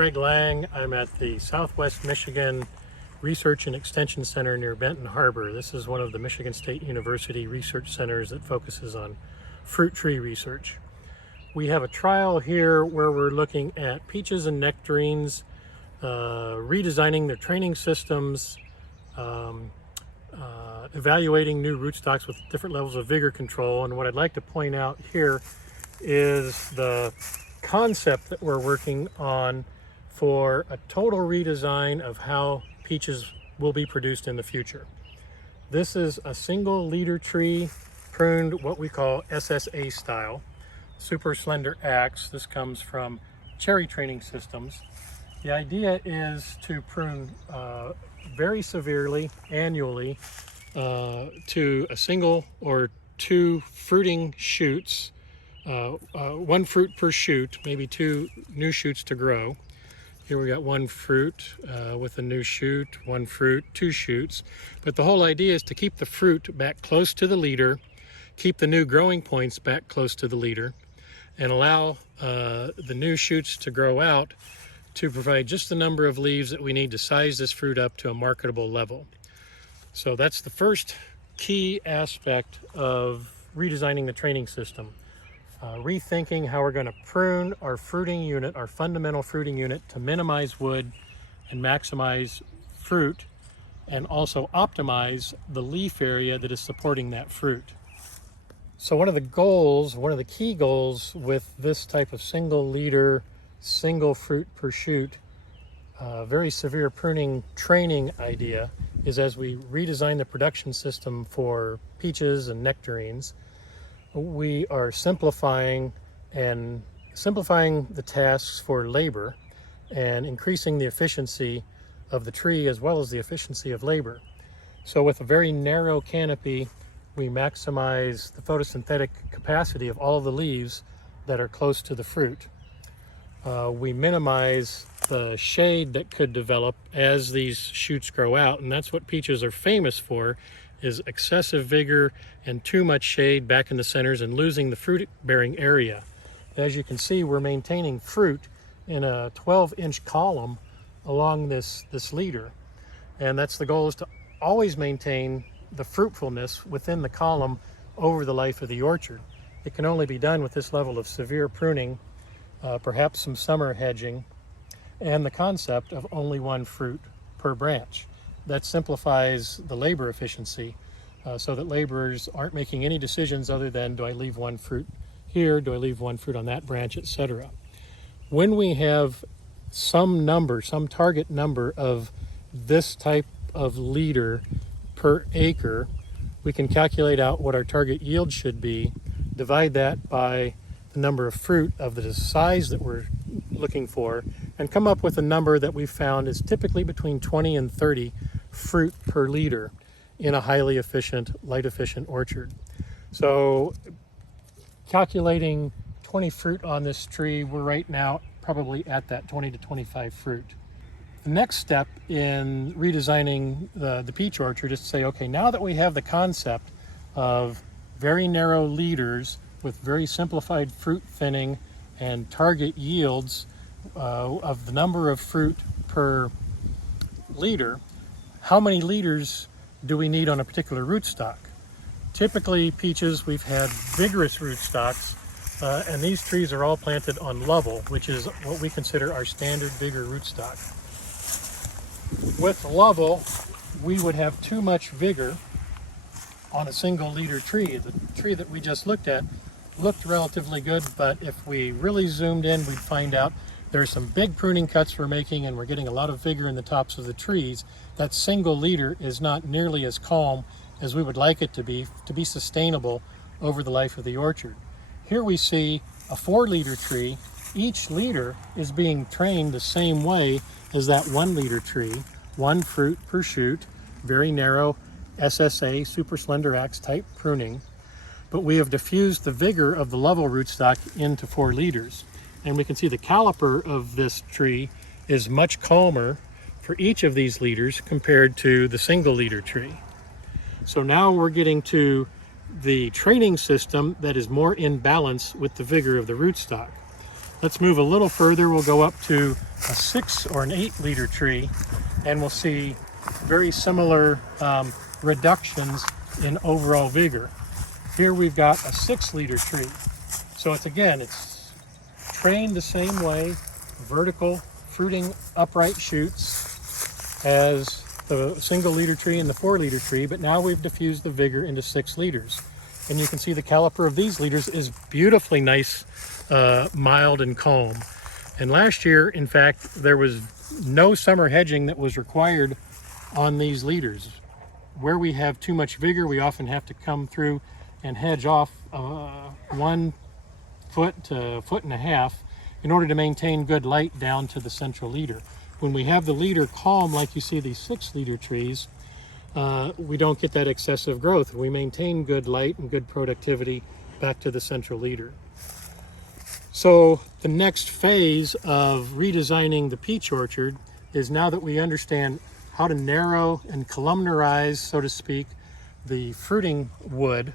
Greg Lang. I'm at the Southwest Michigan Research and Extension Center near Benton Harbor. This is one of the Michigan State University research centers that focuses on fruit tree research. We have a trial here where we're looking at peaches and nectarines, redesigning their training systems, evaluating new rootstocks with different levels of vigor control. And what I'd like to point out here is the concept that we're working on for a total redesign of how peaches will be produced in the future. This is a single leader tree pruned what we call SSA style, super slender axe. This comes from Cherry Training Systems. The idea is to prune very severely annually to a single or two fruiting shoots, one fruit per shoot, maybe two new shoots to grow. Here we got one fruit with a new shoot, one fruit, two shoots. But the whole idea is to keep the fruit back close to the leader, keep the new growing points back close to the leader, and allow the new shoots to grow out to provide just the number of leaves that we need to size this fruit up to a marketable level. So that's the first key aspect of redesigning the training system. Rethinking how we're going to prune our fruiting unit, our fundamental fruiting unit, to minimize wood and maximize fruit, and also optimize the leaf area that is supporting that fruit. So one of the key goals with this type of single leader, single fruit per shoot, very severe pruning training idea is, as we redesign the production system for peaches and nectarines, we are simplifying the tasks for labor and increasing the efficiency of the tree as well as the efficiency of labor. So with a very narrow canopy, we maximize the photosynthetic capacity of all of the leaves that are close to the fruit. We minimize the shade that could develop as these shoots grow out, and that's what peaches are famous for, is excessive vigor and too much shade back in the centers and losing the fruit-bearing area. As you can see, we're maintaining fruit in a 12-inch column along this leader, and that's the goal, is to always maintain the fruitfulness within the column over the life of the orchard. It can only be done with this level of severe pruning, perhaps some summer hedging, and the concept of only one fruit per branch. That simplifies the labor efficiency so that laborers aren't making any decisions other than, do I leave one fruit here, do I leave one fruit on that branch, etc. When we have some target number of this type of leader per acre, we can calculate out what our target yield should be, divide that by the number of fruit of the size that we're looking for, and come up with a number that we've found is typically between 20 and 30 fruit per liter in a highly efficient, light efficient orchard. So calculating 20 fruit on this tree, we're right now probably at that 20 to 25 fruit. The next step in redesigning the peach orchard is to say, okay, now that we have the concept of very narrow leaders with very simplified fruit thinning and target yields of the number of fruit per leader, how many liters do we need on a particular rootstock? Typically, peaches, we've had vigorous rootstocks, and these trees are all planted on level, which is what we consider our standard vigor rootstock. With level, we would have too much vigor on a single leader tree. The tree that we just looked at looked relatively good, but if we really zoomed in, we'd find out there are some big pruning cuts we're making, and we're getting a lot of vigor in the tops of the trees. That single leader is not nearly as calm as we would like it to be sustainable over the life of the orchard. Here we see a 4-leader tree. Each leader is being trained the same way as that 1-leader tree, one fruit per shoot, very narrow SSA, super slender axe type pruning. But we have diffused the vigor of the level rootstock into 4 leaders. And we can see the caliper of this tree is much calmer for each of these leaders compared to the single leader tree. So now we're getting to the training system that is more in balance with the vigor of the rootstock. Let's move a little further. We'll go up to a 6 or an 8 liter tree, and we'll see very similar reductions in overall vigor. Here we've got a 6 liter tree. So it's trained the same way, vertical, fruiting upright shoots as the single liter tree and the 4 liter tree, but now we've diffused the vigor into 6 liters. And you can see the caliper of these liters is beautifully nice, mild and calm. And last year, in fact, there was no summer hedging that was required on these liters. Where we have too much vigor, we often have to come through and hedge off 1 foot to 1.5 feet in order to maintain good light down to the central leader. When we have the leader calm, like you see these 6 liter trees, we don't get that excessive growth. We maintain good light and good productivity back to the central leader. So the next phase of redesigning the peach orchard is, now that we understand how to narrow and columnarize, so to speak, the fruiting wood,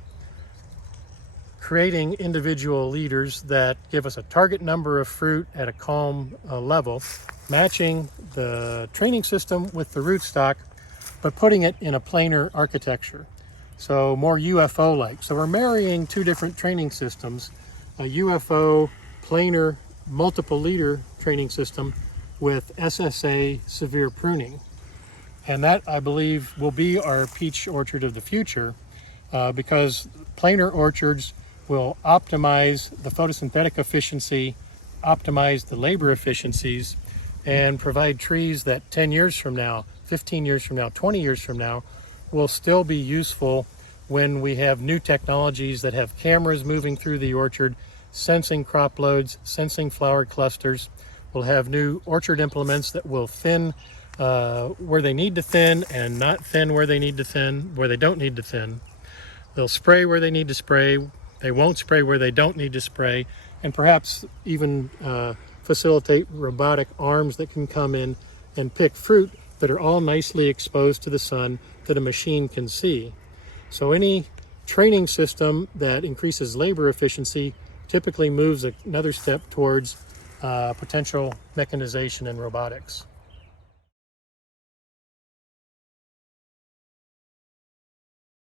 creating individual leaders that give us a target number of fruit at a calm level, matching the training system with the rootstock, but putting it in a planar architecture, so more UFO-like. So we're marrying 2 different training systems, a UFO planar multiple leader training system with SSA severe pruning. And that, I believe, will be our peach orchard of the future, because planar orchards will optimize the photosynthetic efficiency, optimize the labor efficiencies, and provide trees that 10 years from now, 15 years from now, 20 years from now, will still be useful when we have new technologies that have cameras moving through the orchard, sensing crop loads, sensing flower clusters. We'll have new orchard implements that will thin where they need to thin and not thin where they need to thin, where they don't need to thin. They'll spray where they need to spray. They won't spray where they don't need to spray, and perhaps even facilitate robotic arms that can come in and pick fruit that are all nicely exposed to the sun that a machine can see. So any training system that increases labor efficiency typically moves another step towards potential mechanization and robotics.